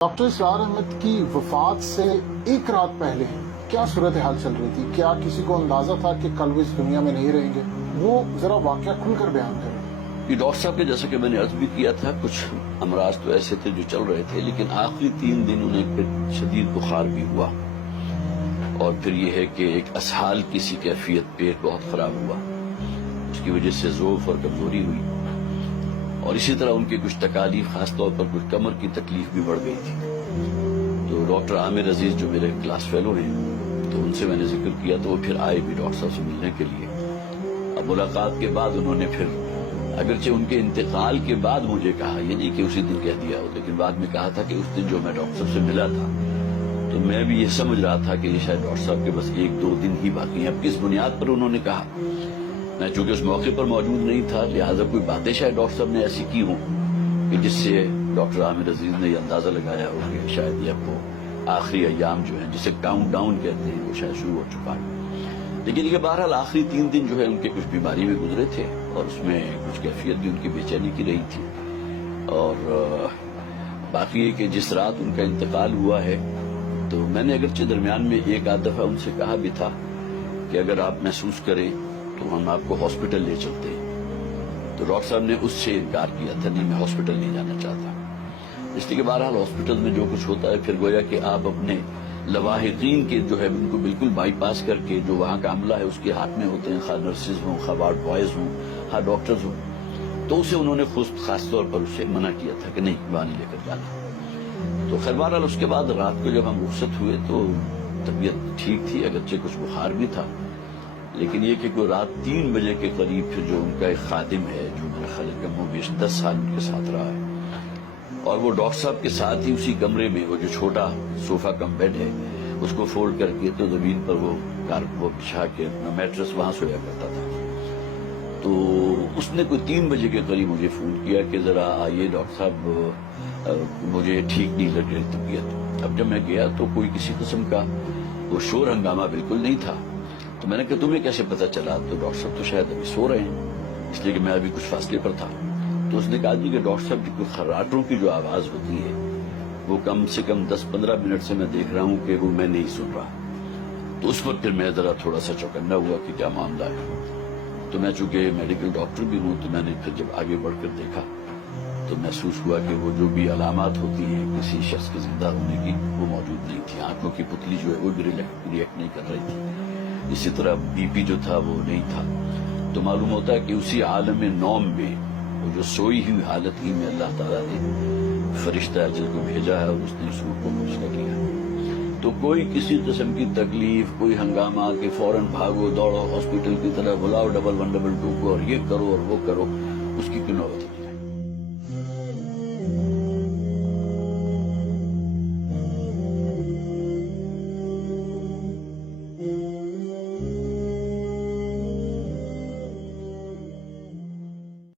Doctor اسرار احمد کی وفات سے ایک رات پہلے کیا صورتحال چل رہی تھی؟ کیا کسی کو اندازہ تھا کہ کل وہ اس دنیا میں نہیں رہیں گے؟ وہ ذرا واقعہ کھل کر بیان کریں۔ یہ ڈاکٹر صاحب کے جیسا کہ میں نے عرض بھی کیا تھا، کچھ امراض تو ایسے تھے جو چل رہے تھے، لیکن آخری 3 دن انہیں پھر شدید بخار بھی ہوا، اور پھر یہ ہے کہ ایک اسہال کسی کیفیت، پیٹ بہت خراب ہوا، اس کی وجہ سے ضعف اور کمزوری ہوئی، اور اسی طرح ان کے کچھ تکالیف، خاص طور پر کچھ کمر کی تکلیف بھی بڑھ گئی تھی۔ تو ڈاکٹر عامر عزیز جو میرے کلاس فیلو ہیں، تو ان سے میں نے ذکر کیا تو وہ پھر آئے بھی ڈاکٹر صاحب سے ملنے کے لیے۔ اب ملاقات کے بعد انہوں نے پھر، اگرچہ ان کے انتقال کے بعد مجھے کہا، یہ نہیں کہ اسی دن کہہ دیا ہو، لیکن بعد میں کہا تھا کہ اس دن جو میں ڈاکٹر صاحب سے ملا تھا تو میں بھی یہ سمجھ رہا تھا کہ یہ شاید ڈاکٹر صاحب کے بس 1-2 دن ہی باقی ہیں۔ اب کس بنیاد پر انہوں نے کہا، میں چونکہ اس موقع پر موجود نہیں تھا، لہٰذا کوئی باتیں شاید ڈاکٹر صاحب نے ایسی کی ہوں کہ جس سے ڈاکٹر عامر عزیز نے یہ اندازہ لگایا ہو کہ شاید یہ وہ آخری ایام جو ہیں، جسے کاؤنٹ ڈاؤن کہتے ہیں، وہ شاید شروع ہو چکا ہے۔ لیکن یہ بہرحال آخری 3 دن جو ہے ان کے کچھ بیماری میں گزرے تھے، اور اس میں کچھ کیفیت بھی ان کی بے چینی کی رہی تھی، اور باقی ہے کہ جس رات ان کا انتقال ہوا ہے تو میں نے اگرچہ درمیان میں 1-8 دفعہ ان سے کہا بھی تھا کہ اگر آپ محسوس کریں تو ہم آپ کو ہاسپٹل لے چلتے ہیں، تو ڈاکٹر صاحب نے اس سے انکار کیا تھا، نہیں میں ہاسپٹل نہیں جانا چاہتا، اس لیے کہ بہرحال ہاسپٹل میں جو کچھ ہوتا ہے پھر گویا کہ آپ اپنے لواحقین کے جو ہے ان کو بالکل بائی پاس کر کے جو وہاں کا عملہ ہے اس کے ہاتھ میں ہوتے ہیں، خواہ نرسز ہوں، خواہ وارڈ بوائز ہوں، خواہ ڈاکٹرز ہوں، تو اسے انہوں نے خاص طور پر اسے منع کیا تھا کہ نہیں وہاں نہیں لے کر جانا۔ تو خیر بہرحال اس کے بعد رات کو جب ہم رخصت ہوئے تو طبیعت ٹھیک تھی، اگرچہ کچھ بخار بھی تھا، لیکن یہ کہ کوئی رات 3 بجے کے قریب پھر جو ان کا ایک خادم ہے جو میرا خیال ہے کم و بیش 10 سال ان کے ساتھ رہا ہے، اور وہ ڈاکٹر صاحب کے ساتھ ہی اسی کمرے میں وہ جو چھوٹا صوفہ کم بیڈ ہے اس کو فولڈ کر کے تو زمین پر وہ بچھا کے اپنا میٹرس وہاں سویا کرتا تھا۔ تو اس نے کوئی 3 بجے کے قریب مجھے فون کیا کہ ذرا آئیے ڈاکٹر صاحب، مجھے ٹھیک نہیں لگ رہی طبیعت۔ اب جب میں گیا تو کوئی کسی قسم کا وہ شور ہنگامہ بالکل نہیں تھا، تو میں نے کہا تمہیں کیسے پتا چلا؟ تو ڈاکٹر صاحب تو شاید ابھی سو رہے ہیں، اس لیے کہ میں ابھی کچھ فاصلے پر تھا۔ تو اس نے کہا جی کہ ڈاکٹر صاحب کی کوئی خراٹوں کی جو آواز ہوتی ہے وہ کم سے کم 10-15 منٹ سے میں دیکھ رہا ہوں کہ وہ میں نہیں سن رہا۔ تو اس پر پھر میں ذرا تھوڑا سا چوکنا ہوا کہ کیا معاملہ ہے۔ تو میں چونکہ میڈیکل ڈاکٹر بھی ہوں تو میں نے پھر جب آگے بڑھ کر دیکھا تو محسوس ہوا کہ وہ جو بھی علامات ہوتی ہیں کسی شخص کے زندہ ہونے کی وہ موجود نہیں تھی۔ آنکھوں کی پتلی جو ہے وہ بھی ریئیکٹ نہیں کر رہی تھی، اسی طرح بی پی جو تھا وہ نہیں تھا۔ تو معلوم ہوتا ہے کہ اسی عالم نوم میں وہ جو سوئی ہوئی حالت ہی میں اللہ تعالیٰ نے فرشتہ اجل کو بھیجا ہے اور اس نے اس روح کو قبض کر لیا۔ تو کوئی کسی قسم کی تکلیف، کوئی ہنگامہ کہ فوراً بھاگو دوڑو ہاسپٹل کی طرح، بلاؤ 112 کو اور یہ کرو اور وہ کرو، اس کی کوئی نوبت نہیں۔